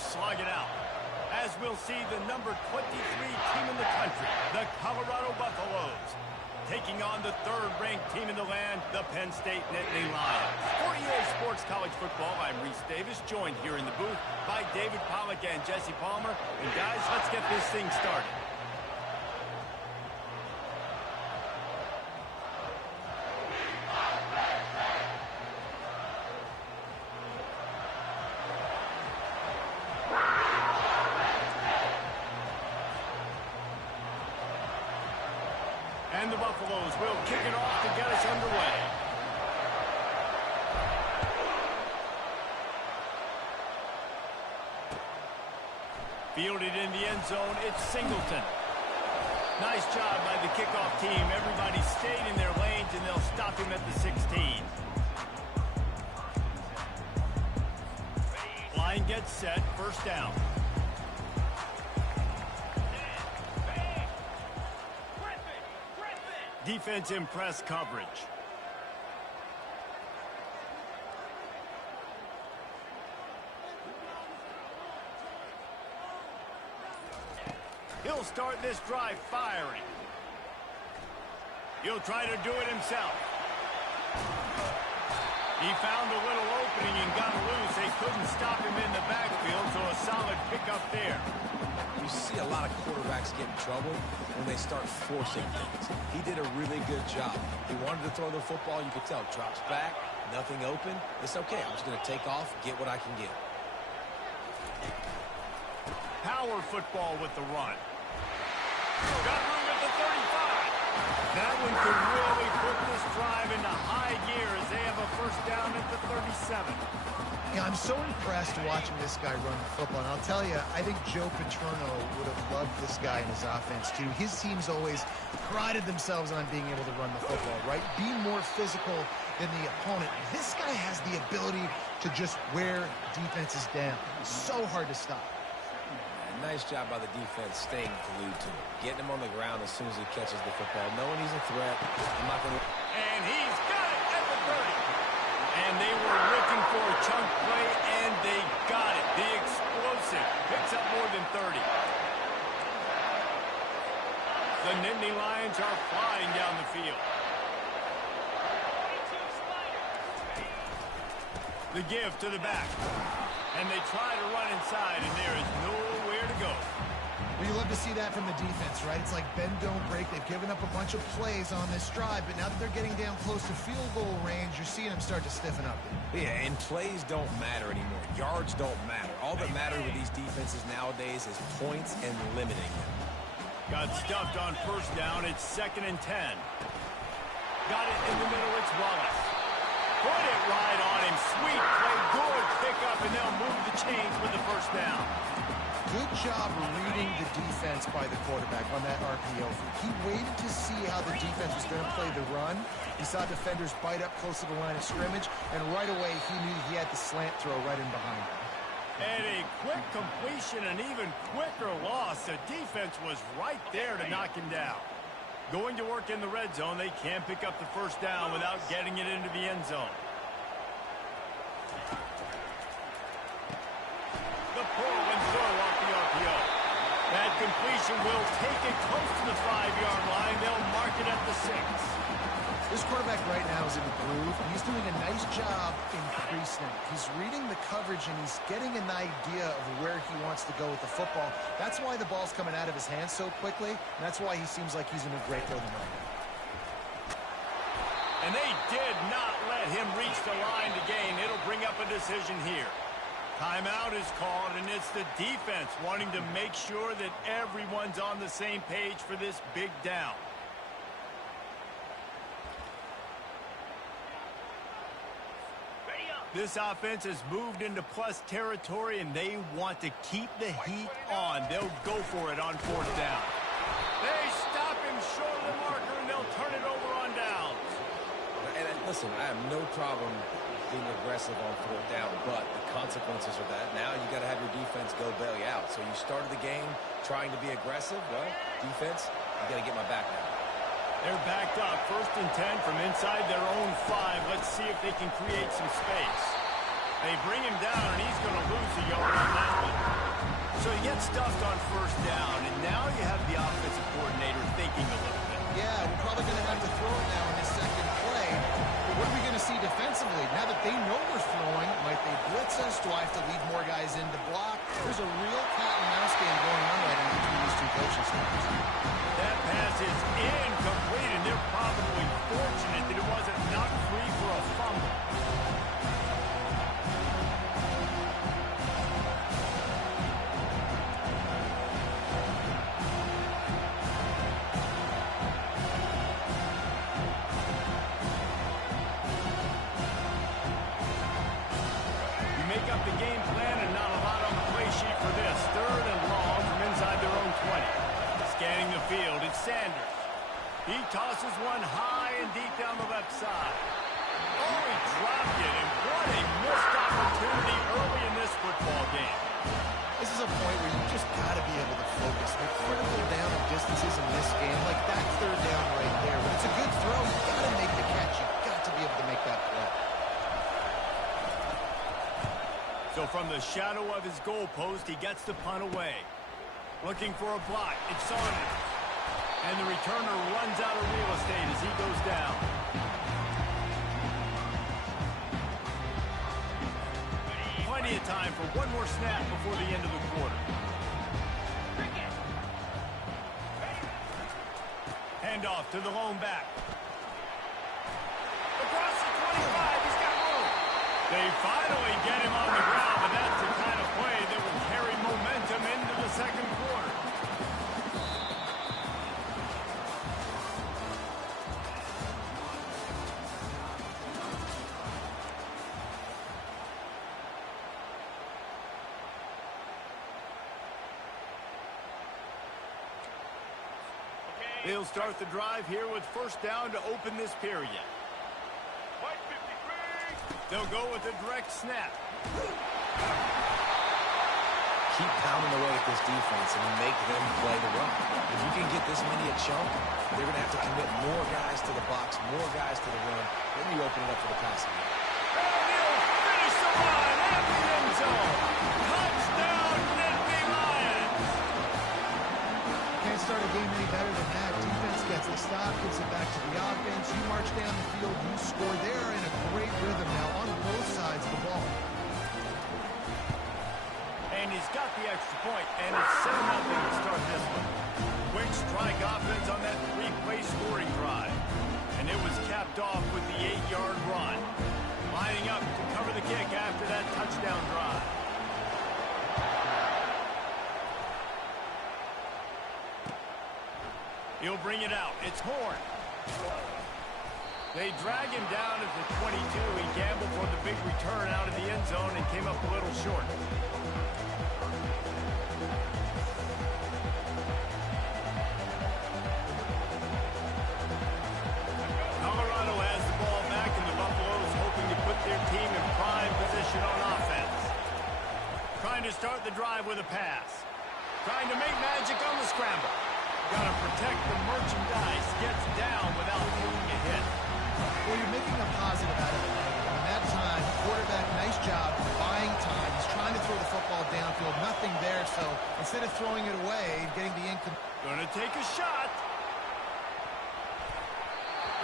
slug it out. As we'll see, the number 23 team in the country, the Colorado Buffaloes, taking on the third-ranked team in the land, the Penn State Nittany Lions. For EA Sports College Football, I'm Reese Davis, joined here in the booth by David Pollack and Jesse Palmer. And guys, let's get this thing started. And the Buffaloes will kick it off to get us underway. Fielded in the end zone, it's Singleton. Nice job by the kickoff team. Everybody stayed in their lanes, and they'll stop him at the 16. Line gets set, first down. Defense in press coverage. He'll start this drive firing. He'll try to do it himself. He found a little opening and got loose. They couldn't stop him in the backfield, so a solid pickup there. You see a lot of quarterbacks get in trouble when they start forcing things. He did a really good job. He wanted to throw the football. You could tell. Drops back, nothing open. It's okay. I'm just going to take off, get what I can get. Power football with the run. Got room at the 35. That one could really put this drive into high gear as they have a first down at the 37. Yeah, I'm so impressed watching this guy run the football. And I'll tell you, I think Joe Paterno would have loved this guy in his offense, too. His teams always prided themselves on being able to run the football, right? Be more physical than the opponent. This guy has the ability to just wear defenses down. So hard to stop. Nice job by the defense staying glued to him. Getting him on the ground as soon as he catches the football. Knowing he's a threat. I'm not going to... And he's got it at the 30. And they were looking for a chunk play, and they got it. The explosive picks up more than 30. The Nittany Lions are flying down the field. The give to the back. And they try to run inside, and there is nowhere to go. Well, you love to see that from the defense, right? It's like bend, don't break. They've given up a bunch of plays on this drive, but now that they're getting down close to field goal range, you're seeing them start to stiffen up. Yeah, and plays don't matter anymore. Yards don't matter. All that matters with these defenses nowadays is points and limiting them. Got stuffed on first down. It's 2nd and 10. Got it in the middle. It's Wallace. Put it right on him. Sweet play. Good pickup, and they'll move the chains with the first down. Good job reading the defense by the quarterback on that RPO. He waited to see how the defense was going to play the run. He saw defenders bite up close to the line of scrimmage, and right away he knew he had the slant throw right in behind him. And a quick completion, an even quicker loss. The defense was right there to knock him down. Going to work in the red zone, they can't pick up the first down without getting it into the end zone. The pull and throw off the RPO. That completion will take it close to the 5-yard line. They'll mark it at the 6. This quarterback right now is in a groove. He's doing a nice job increasing. He's reading the coverage, and he's getting an idea of where he wants to go with the football. That's why the ball's coming out of his hands so quickly, and that's why he seems like he's in a great rhythm right now. And they did not let him reach the line to gain. It'll bring up a decision here. Timeout is called, and it's the defense wanting to make sure that everyone's on the same page for this big down. This offense has moved into plus territory, and they want to keep the heat on. They'll go for it on fourth down. They stop him short of the marker, and they'll turn it over on downs. And listen, I have no problem being aggressive on fourth down, but the consequences of that, now you got to have your defense go bail you out. So you started the game trying to be aggressive. Well, defense, you got to get my back now. They're backed up. 1st and 10 from inside their own 5. Let's see if they can create some space. They bring him down, and he's going to lose a yard on that one. So you get stuffed on first down, and now you have the offensive coordinator thinking a little bit. Yeah, we're probably going to have to throw it now in this second play. But what are we going to see defensively? Now that they know we're throwing, might they blitz us? Do I have to leave more guys in to block? There's a real cat and mouse game going on right now between these two coaching staffs. That pass is incomplete, and they're probably fortunate that it wasn't knocked free for a fumble. Up the game plan and not a lot on the play sheet for this. Third and long from inside their own 20. Scanning the field, it's Sanders. He tosses one high and deep down the left side. Oh, he dropped it, and what a missed opportunity early in this football game. This is a point where you just got to be able to focus. They're critical down and distances in this game. Like that third down right there. When it's a good throw, you got to make the catch. You got to be able to make that play. So from the shadow of his goalpost, he gets the punt away. Looking for a block. It's Saunders. And the returner runs out of real estate as he goes down. Plenty of time for one more snap before the end of the quarter. Handoff to the lone back. Across the 25, he's got room. They finally get him on the ground, but that's the kind of play that will carry momentum into the second quarter. They'll start the drive here with first down to open this period. They'll go with a direct snap. Keep pounding away at this defense and make them play the run. If you can get this many a chunk, they're going to have to commit more guys to the box, more guys to the run. Then you open it up for the passing. Finish the line at the end zone. Touchdown, Nittany Lions. Can't start a game any better than that. Defense gets the stop, gives it back to the offense. You march down the field, you score. They're in a great rhythm now on both sides of the ball. And he's got the extra point, and it's 7-0 to start this one. Quick strike offense on that three-play scoring drive. And it was capped off with the 8-yard run. Lining up to cover the kick after that touchdown drive. He'll bring it out. It's Horn. They drag him down at the 22. He gambled for the big return out of the end zone and came up a little short. Colorado has the ball back, and the Buffaloes hoping to put their team in prime position on offense. Trying to start the drive with a pass. Trying to make magic on the scramble. Got to protect the merchandise. Gets down without taking a hit. Well, you're making a positive out of the negative. In that time, quarterback, nice job buying time. He's trying to throw the football downfield. Nothing there, so instead of throwing it away, getting the incomplete. Going to take a shot.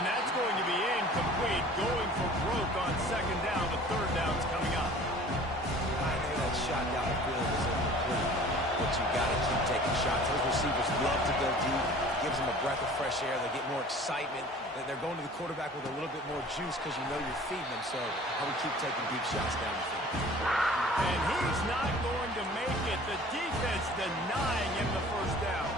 And that's going to be incomplete. Going for broke on second down. The third down's coming up. I think that shot down the field is incomplete. But you got to keep taking shots. Those receivers love to go deep. Gives them a breath of fresh air. They get more excitement. They're going to the quarterback with a little bit more juice because you know you're feeding them. So I would keep taking deep shots down the field. And he's not going to make it. The defense denying him the first down.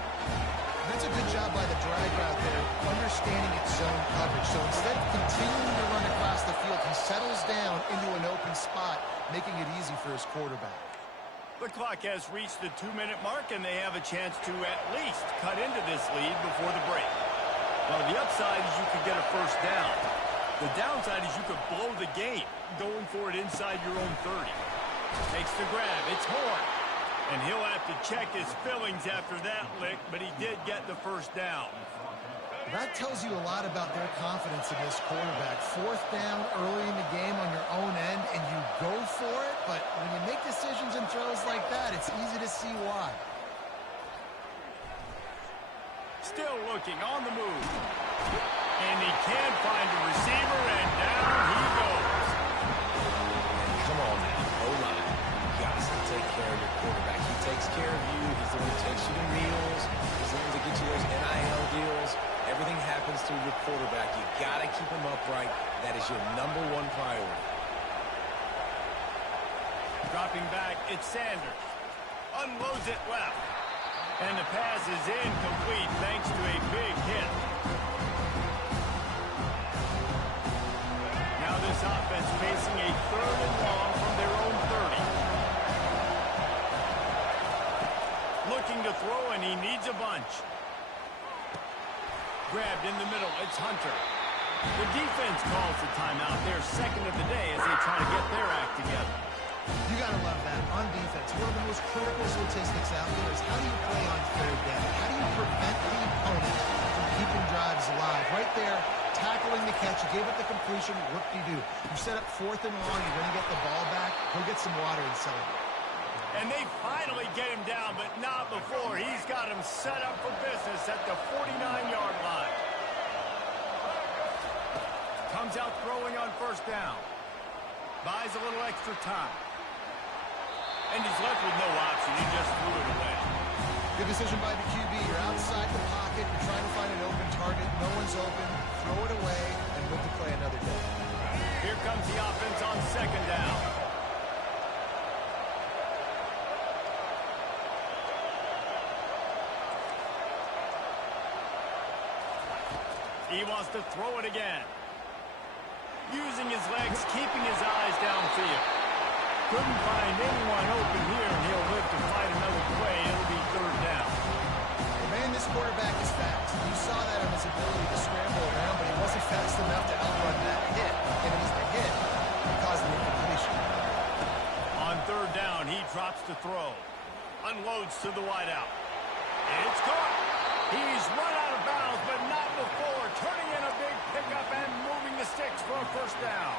That's a good job by the drag route there, understanding its zone coverage. So instead of continuing to run across the field, he settles down into an open spot, making it easy for his quarterback. The clock has reached the 2-minute mark, and they have a chance to at least cut into this lead before the break. Well, the upside is you could get a first down. The downside is you could blow the game, going for it inside your own 30. Takes the grab. It's Horn. And he'll have to check his fillings after that lick, but he did get the first down. That tells you a lot about their confidence in this quarterback. Fourth down early in the game on your own end, and you go for it. But when you make decisions and throws like that, if it's easy to see why. Still looking on the move. And he can't find a receiver, and down he goes. And come on now, O-line. You got to take care of your quarterback. He takes care of you. He's the one who takes you to meals. He's the one to get you those NIL deals. Everything happens through your quarterback. You got to keep him upright. That is your #1 priority. Dropping back, it's Sanders. Unloads it left. And the pass is incomplete thanks to a big hit. Now this offense facing a 3rd and long from their own 30. Looking to throw, and he needs a bunch. Grabbed in the middle, it's Hunter. The defense calls the timeout, their second of the day, as they try to get their act together. You got to love that. On defense, one of the most critical statistics out there is how do you play on 3rd down? How do you prevent the opponent from keeping drives alive? Right there, tackling the catch. You gave it the completion. What do? You set up 4th and long. You're going to get the ball back. Go get some water and celebrate. And they finally get him down, but not before. He's got him set up for business at the 49-yard line. Comes out throwing on 1st down. Buys a little extra time. And he's left with no option. He just threw it away. Good decision by the QB. You're outside the pocket. You're trying to find an open target. No one's open. Throw it away and move to play another day. Here comes the offense on 2nd down. He wants to throw it again. Using his legs, keeping his eyes downfield. Couldn't find anyone open here, and he'll live to fight another play. It'll be 3rd down. Man, this quarterback is fast. You saw that on his ability to scramble around, but he wasn't fast enough to outrun that hit. And it was the hit that caused the incompletion. On 3rd down, he drops to throw. Unloads to the wideout. It's caught. He's run out of bounds, but not before. Turning in a big pickup and moving the sticks for a 1st down.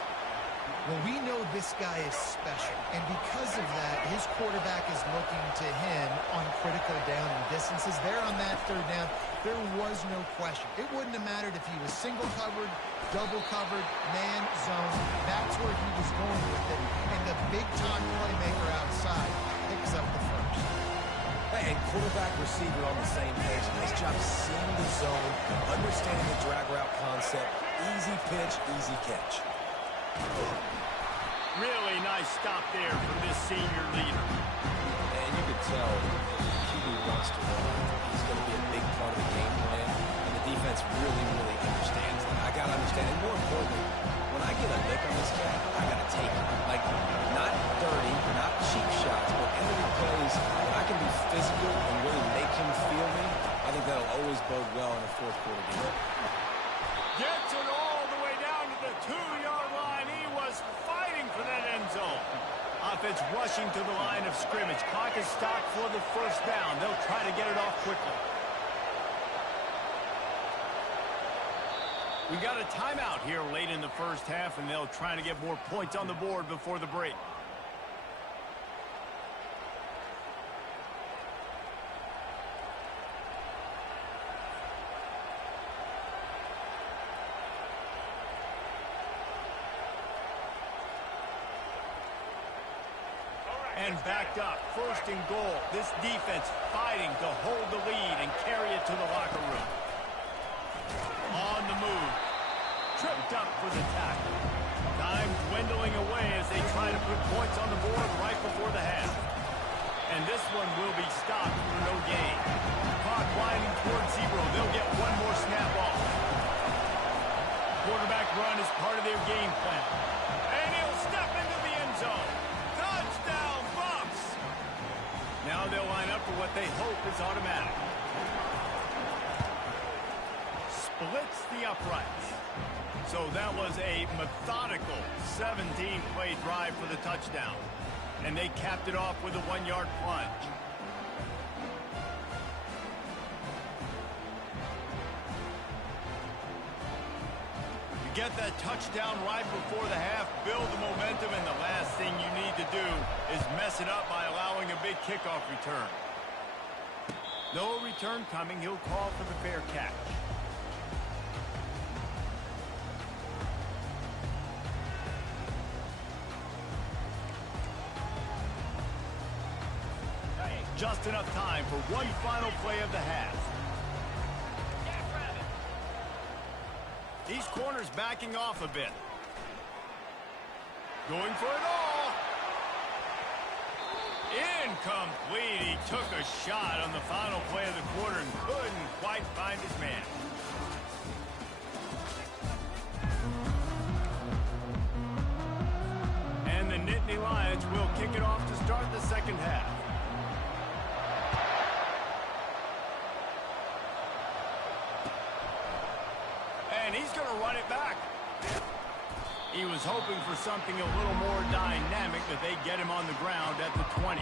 Well, we know this guy is special, and because of that, his quarterback is looking to him on critical down and distances. There on that 3rd down, there was no question. It wouldn't have mattered if he was single covered, double covered, man, zone. That's where he was going with it, and the big-time playmaker outside picks up the 1st. Hey, and quarterback receiver on the same page. Nice job seeing the zone, understanding the drag route concept. Easy pitch, easy catch. Really nice stop there from this senior leader. And you could tell QB wants to run. He's going to be a big part of the game plan. And the defense really, really understands that. I got to understand. And more importantly, when I get a lick on this cat, I got to take it. Like, not dirty, not cheap shots, but entering plays when I can be physical and really make him feel me. I think that'll always bode well in a 4th quarter game. Gets it all the way down to the 2-yard line. He was fighting for that end zone. Offense rushing to the line of scrimmage. Clock is stopped for the 1st down. They'll try to get it off quickly. We got a timeout here late in the 1st half, and they'll try to get more points on the board before the break. And backed up, 1st and goal. This defense fighting to hold the lead and carry it to the locker room. On the move. Tripped up for the tackle. Time dwindling away as they try to put points on the board right before the half. And this one will be stopped for no gain. Clock winding towards 0. They'll get one more snap off. Quarterback run is part of their game plan. And he'll step into the end zone. Touchdown, Bucks! Now they'll line up for what they hope is automatic. Splits the uprights. So that was a methodical 17-play drive for the touchdown. And they capped it off with a 1-yard plunge. Get that touchdown right before the half, build the momentum, and the last thing you need to do is mess it up by allowing a big kickoff return. No return coming. He'll call for the fair catch. Just enough time for one final play of the half. These corners backing off a bit. Going for it all. Incomplete. He took a shot on the final play of the quarter and couldn't quite find his man. And the Nittany Lions will kick it off to start the second half. And he's going to run it back. He was hoping for something a little more dynamic, but they get him on the ground at the 20.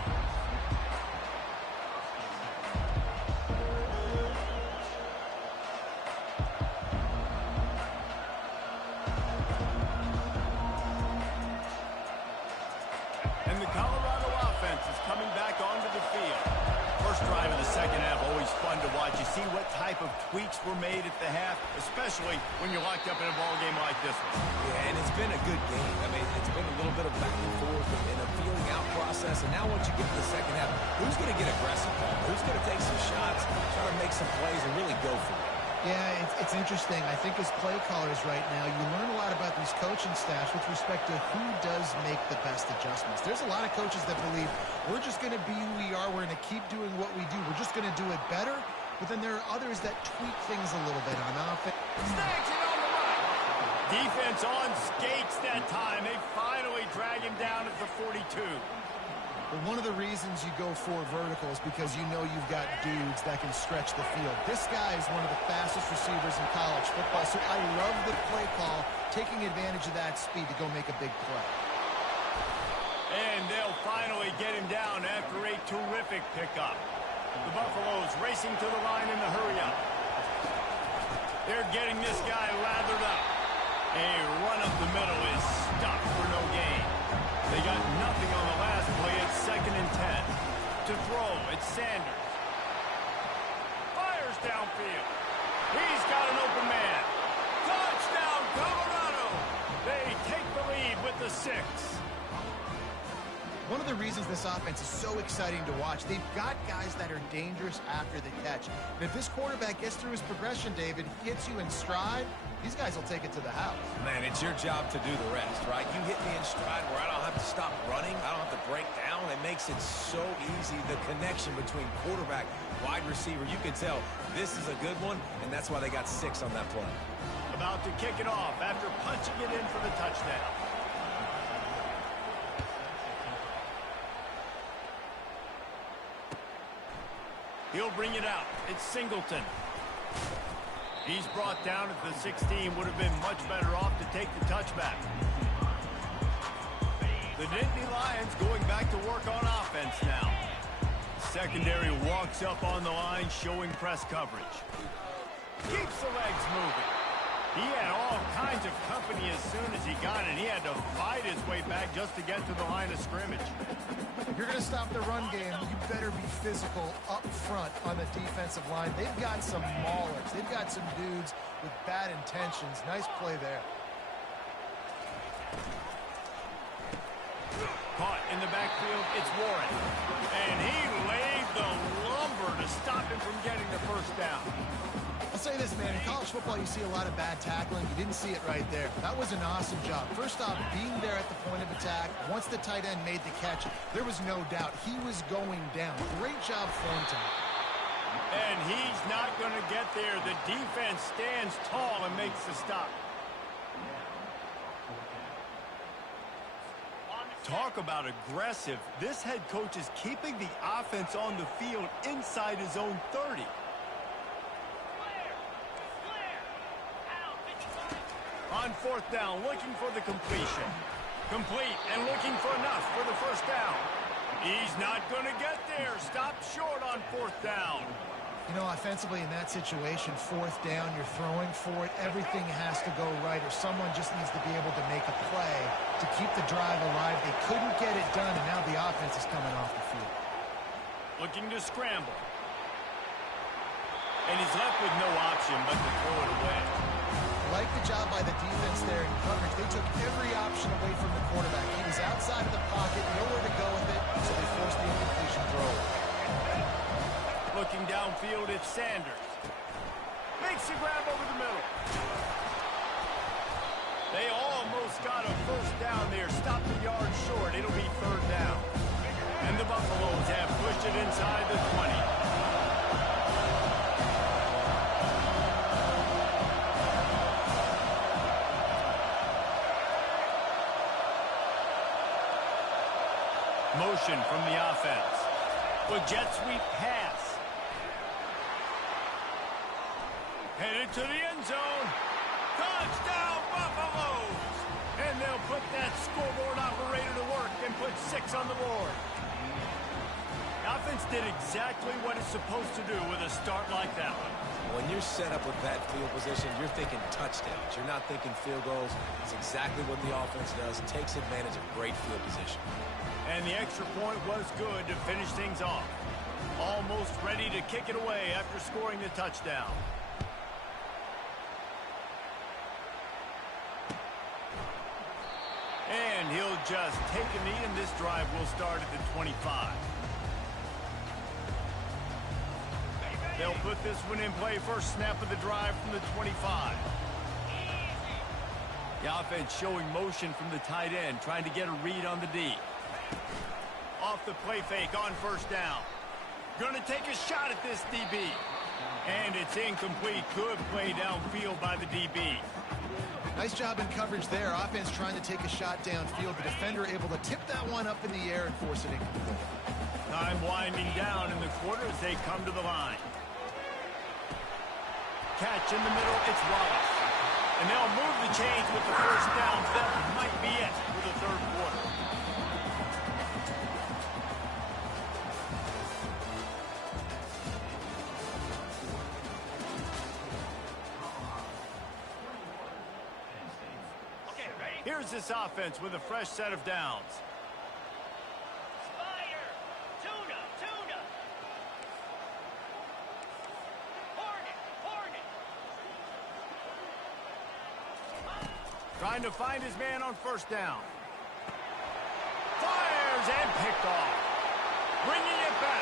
And the Colorado offense is coming back onto the field. First drive of the second half, always fun to watch. You see what type of tweaks were made at the half, especially when you're locked up in a ball game like this one. Yeah, and it's been a good game. I mean, it's been a little bit of back and forth and a feeling out process. And now once you get to the second half, who's going to get aggressive, Paul? Who's going to take some shots, try to make some plays, and really go for it? Yeah, it's interesting. I think as play callers right now, you learn a lot about these coaching staffs with respect to who does make the best adjustments. There's a lot of coaches that believe we're just going to be who we are. We're going to keep doing what we do. We're just going to do it better. But then there are others that tweak things a little bit on offense. Snags it on the run. Defense on skates that time. They finally drag him down at the 42. But one of the reasons you go for vertical is because you know you've got dudes that can stretch the field. This guy is one of the fastest receivers in college football, so I love the play call, taking advantage of that speed to go make a big play. And they'll finally get him down after a terrific pickup. The Buffaloes racing to the line in the hurry-up. They're getting this guy lathered up. A run up the middle is stopped for no gain. They got nothing on the last play. It's 2nd and 10. To throw, it's Sanders. Fires downfield. He's got an open man. Touchdown, Colorado. They take the lead with the 6. One of the reasons this offense is so exciting to watch, they've got guys that are dangerous after the catch. And if this quarterback gets through his progression, David, hits you in stride, these guys will take it to the house. Man, it's your job to do the rest, right? You hit me in stride where I don't have to stop running. I don't have to break down. It makes it so easy, the connection between quarterback, wide receiver. You can tell this is a good one, and that's why they got 6 on that play. About to kick it off after punching it in for the touchdown. He'll bring it out. It's Singleton. He's brought down at the 16. Would have been much better off to take the touchback. The Nittany Lions going back to work on offense now. Secondary walks up on the line, showing press coverage. Keeps the legs moving. He had all kinds of company as soon as he got it. He had to fight his way back just to get to the line of scrimmage. If you're going to stop the run game, you better be physical up front on the defensive line. They've got some maulers. They've got some dudes with bad intentions. Nice play there. Caught in the backfield, it's Warren. And he laid the lumber to stop him from getting the first down. I'll say this, man. In college football, you see a lot of bad tackling. You didn't see it right there. That was an awesome job. First off, being there at the point of attack. Once the tight end made the catch, there was no doubt he was going down. Great job form time. And he's not going to get there. The defense stands tall and makes the stop. Talk about aggressive. This head coach is keeping the offense on the field inside his own 30. On 4th down, looking for the completion. Complete and looking for enough for the first down. He's not going to get there. Stopped short on 4th down. You know, offensively in that situation, 4th down, you're throwing for it. Everything has to go right, or someone just needs to be able to make a play to keep the drive alive. They couldn't get it done, and now the offense is coming off the field. looking to scramble. And he's left with no option but to throw it away. Like the job by the defense there in coverage. They took every option away from the quarterback. He was outside of the pocket, nowhere to go with it, so they forced the incompletion throw. Looking downfield, it's Sanders. Makes a grab over the middle. They almost got a first down there. Stopped the yard short. It'll be third down. And the Buffaloes have pushed it inside the 20. Motion from the offense. With jet sweep pass. Headed to the end zone. Touchdown, Buffaloes! And they'll put that scoreboard operator to work and put 6 on the board. The offense did exactly what it's supposed to do with a start like that one. When you're set up with that field position, you're thinking touchdowns. You're not thinking field goals. It's exactly what the offense does. It takes advantage of great field position. And the extra point was good to finish things off. Almost ready to kick it away after scoring the touchdown. And he'll just take a knee, and this drive will start at the 25. They'll put this one in play first snap of the drive from the 25. The offense showing motion from the tight end, trying to get a read on the D. Off the play fake on first down. Going to take a shot at this DB. And it's incomplete. Good play downfield by the DB. Nice job in coverage there. Offense trying to take a shot downfield. The defender able to tip that one up in the air and force it incomplete. Time winding down in the quarter as they come to the line. Catch in the middle, it's Wallace. And they'll move the chains with the first down. That might be it for the third quarter. Here's this offense with a fresh set of downs. Spider! Tuna! Tuna! Hornet! Hornet! Trying to find his man on first down. Fires and picked off. Bringing it back.